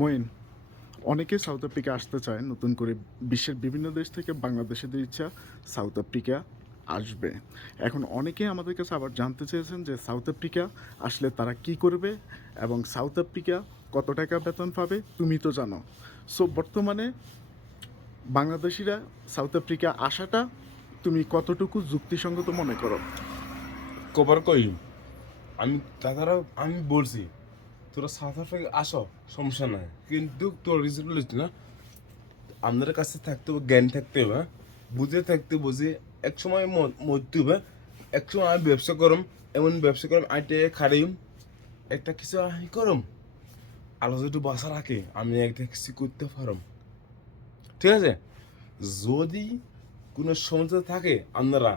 মইন অনেকে south Africa আসতে চায়, নতুন করে বিশ্বের বিভিন্ন দেশ থেকে বাংলাদেশিদের ইচ্ছা সাউথ আফ্রিকা আসবে। এখন অনেকে আমাদের কাছে আবার জানতে চেয়েছেন যে সাউথ আফ্রিকা আসলে তারা কি করবে এবং সাউথ আফ্রিকা কত টাকা বেতন পাবে, তুমি তো জানো। সো বর্তমানে বাংলাদেশিরা সাউথ আফ্রিকা আসাটা তুমি কতটুকু যুক্তিসঙ্গত মনে করো? কবার কই? আমি তাছাড়া আমি বলছি তোরা সাউথ আফ্রিকা আসো, সমস্যা নাই। কিন্তু তোর লিস্ট না, আমাদের কাছে থাকতে হবে, জ্ঞান থাকতে হবে হ্যাঁ? বুঝে থাকতে বুঝে এক সময় মরতে হবে, এক সময় আমি ব্যবসা করম, এমন ব্যবসা করম, আইটে খাড়িম একটা কিছু আমি করম আলো যদি বাসা রাখে, আমি একটা কিছু করতে পারম। ঠিক আছে? যদি কোনো সমস্যা থাকে, আপনারা,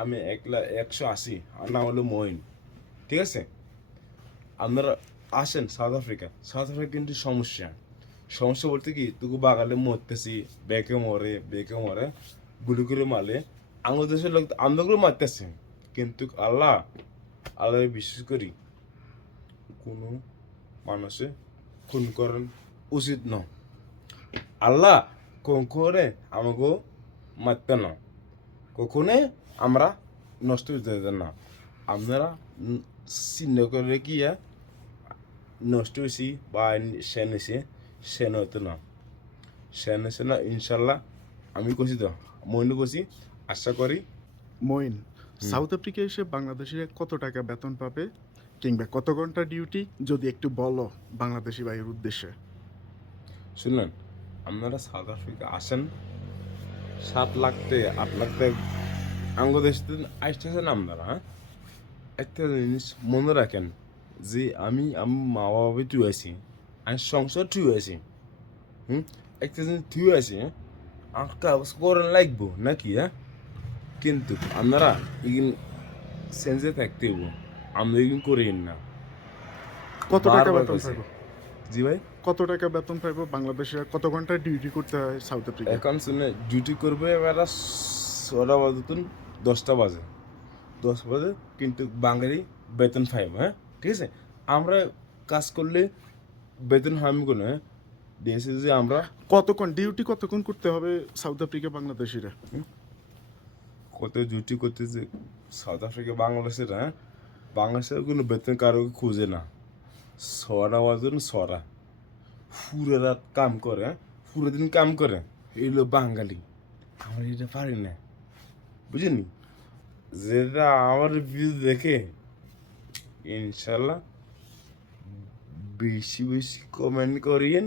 আমি একলা একশো আশি, আর না হলে মইন ঠিক আছে? আপনারা আসেন সাউথ আফ্রিকা সাউথ আফ্রিকা কিন্তু সমস্যা। সমস্যা বলতে কি, তুকু বাগালে মরতেছি, বেকে মরে বেকে মরে, গুলি করে মারলে আমার দেশের লোক আন্দোলন মারতেছে। কিন্তু আল্লাহ আল্লাহ বিশ্বাস করি, কোনো মানুষে খুন করেন উচিত ন আল্লাহ করে আমাকে মারতে না। কখনো আমরা নষ্ট হতে না। আপনারা চিহ্ন করে গিয়া নষ্ট হয়েছি বা সেন এসে সেন হতো না সেন এসে না ইনশাল্লাহ আমি কছি তো মনে করছি আশা করি মইন সাউথ আফ্রিকা এসে বাংলাদেশিরা কত টাকা বেতন পাবে? কিংবা কত ঘণ্টা ডিউটি যদি একটু বলো বাংলাদেশি ভাইয়ের উদ্দেশ্যে। শুনলেন আপনারা সাউথ আফ্রিকা আসেন। সাত লাখ থেকে আট লাখ থেকে বাংলাদেশ আসতেছেন আপনারা হ্যাঁ? একটা জিনিস মনে রাখেন যে আমি আমি মা বাবা টু আছি আমি সংসার টু আছি হুম? একটা জিনিস টু আছি হ্যাঁ? কাগজ করেন লাগবো নাকি হ্যাঁ? কিন্তু আপনারা এগিন সেন্সে থাকতে হব আমরা এগিন করেন না। কত টাকা বেতন। পাবো জি ভাই? কত টাকা বেতন পাইবো বাংলাদেশিরা কত ঘণ্টা ডিউটি করতে হয় সাউথ আফ্রিকা এখন শুনে ডিউটি করবে এবার ছটা বাজতুন দশটা বাজে। দশ বাজে কিন্তু বাঙালি বেতন পাইব হ্যাঁ? ঠিক আছে? আমরা কাজ করলে বেতন আমি কোনো দিয়েছে যে আমরা কতক্ষণ ডিউটি কতক্ষণ করতে হবে সাউথ আফ্রিকা বাংলাদেশিরা? কত ডিউটি করতেছে সাউথ আফ্রিকা বাংলাদেশের হ্যাঁ? বাংলাদেশের কোনো বেতন কারও খুঁজে না। ছটা বাজন সরা পুরো রাত কাম করে হ্যাঁ? পুরো দিন কাম করে। এগুলো বাঙালি। আমরা এটা পারি না। বুঝিনি যেটা আমার ভিউ দেখে ইনশাল্লাহ। বেশি বেশি কমেন্ট করিয়েন।